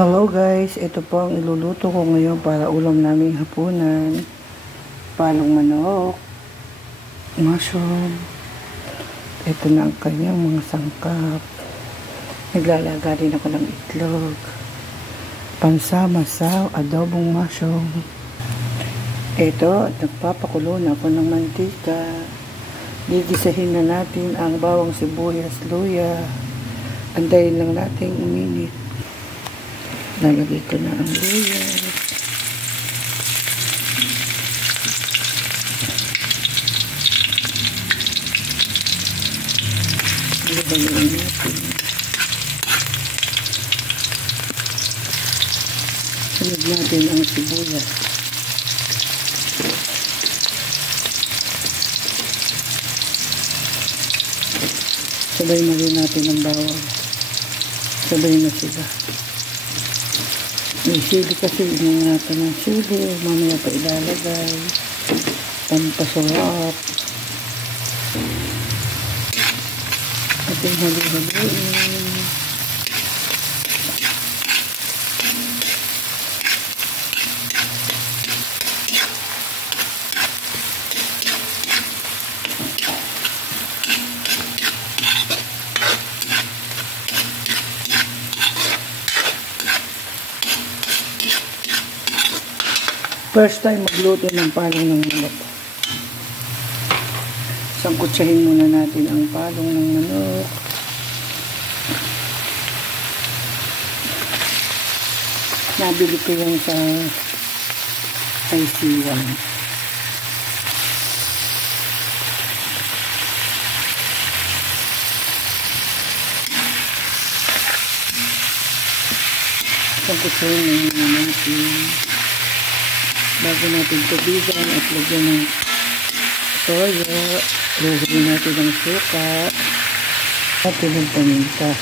Hello guys, ito po ang iluluto ko ngayon para ulam naming hapunan. Palong manok, mushroom. Ito na ang kanyang mga sangkap. Naglalaga din ako ng itlog. Pansama sa adobong mushroom. Ito, nagpapakulo na ako ng mantika. Gigisahin na natin ang bawang sibuyas, luya. Antayin lang natin uminit. Lalagay ko na ang luya. Lagyan natin. Sunod natin ang sibuyas. Sabay na rin natin ang bawang. Sabay na sila. May sili kasi, inangatan ng sili, mamaya pa ilalagay, pampasarap. Ating halo-haloin. First time magluto ng palong ng manok. Sangkutsahin muna natin ang palong ng manok. Nabili ko yan sa IC1. Sangkutsahin muna natin. Bago natin tubigan at lagyan ng toyo, lagyan natin ng suka at ng paminta.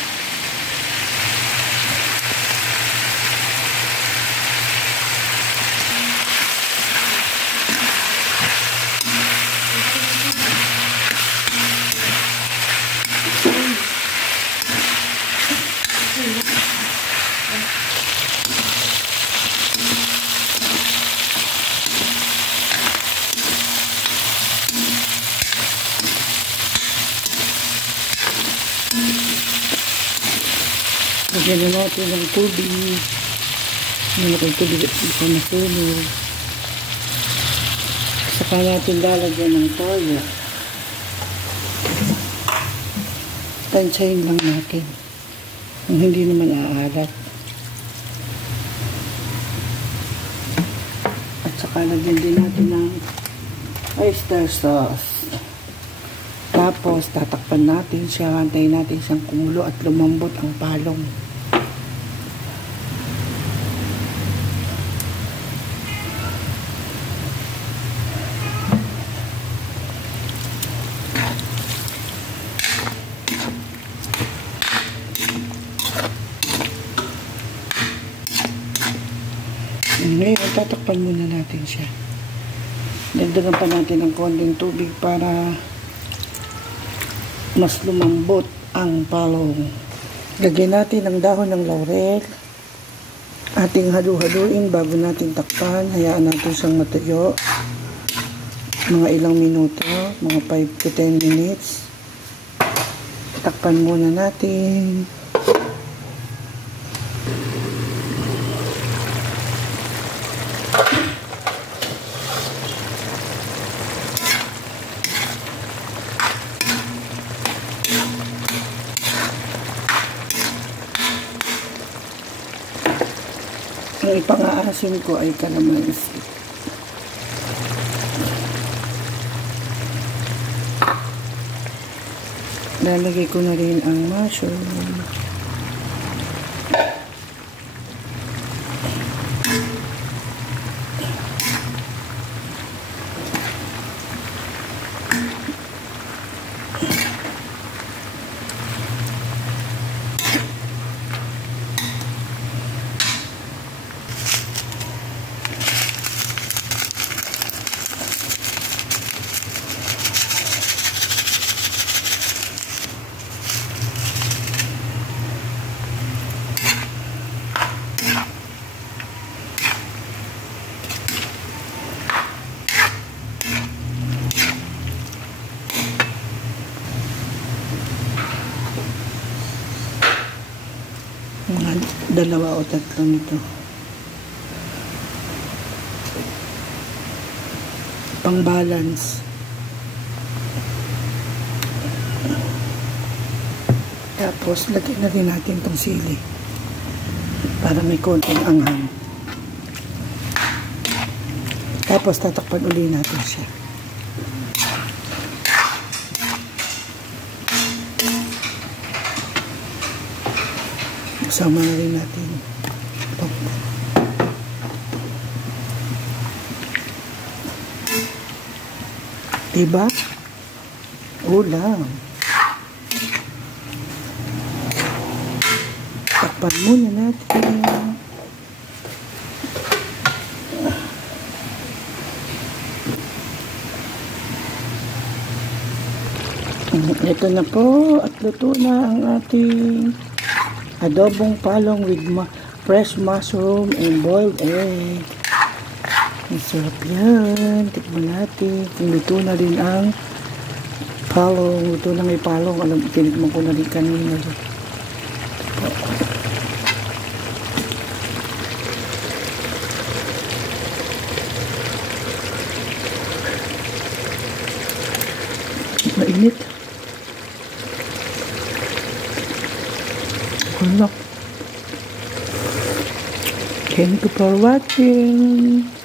Lagyan na natin ng tubig. Malaki tubig at ito na sunog. Saka natin lalagyan ng toyo. Tansyahin lang natin. Kung hindi naman aalat. At saka lagyan din natin ng oyster sauce. Tapos, tatakpan natin siya, antayin natin siyang kumulo at lumambot ang palong. Ngayon, tatakpan muna natin siya. Dagdagan pa natin ng konting tubig para mas lumambot ang palong. Lagyan natin ang dahon ng laurel. Ating halu-haluin bago natin takpan. Hayaan natin siyang matuyo. Mga ilang minuto, mga 5 to 10 minutes. Takpan muna natin. Ang ipang-aasim ko ay kalamansi. Lalagay ko na rin ang mushroom. Mga 2 o 3 nito. Pang balance. Tapos, lagyan na rin natin itong sili. Para may konting anghang. Tapos, tatakpan uli natin siya. Kasama na rin natin. Diba? Ulam. Takpan muna natin. Ito na po at luto na ang ating adobong palong with fresh mushroom and boiled egg. Ang sarap yan. Tikman natin. Luto na din ang palong. Luto na may palong. Alam, tinikman ko na rin kanina. Mainit. Thank you for watching.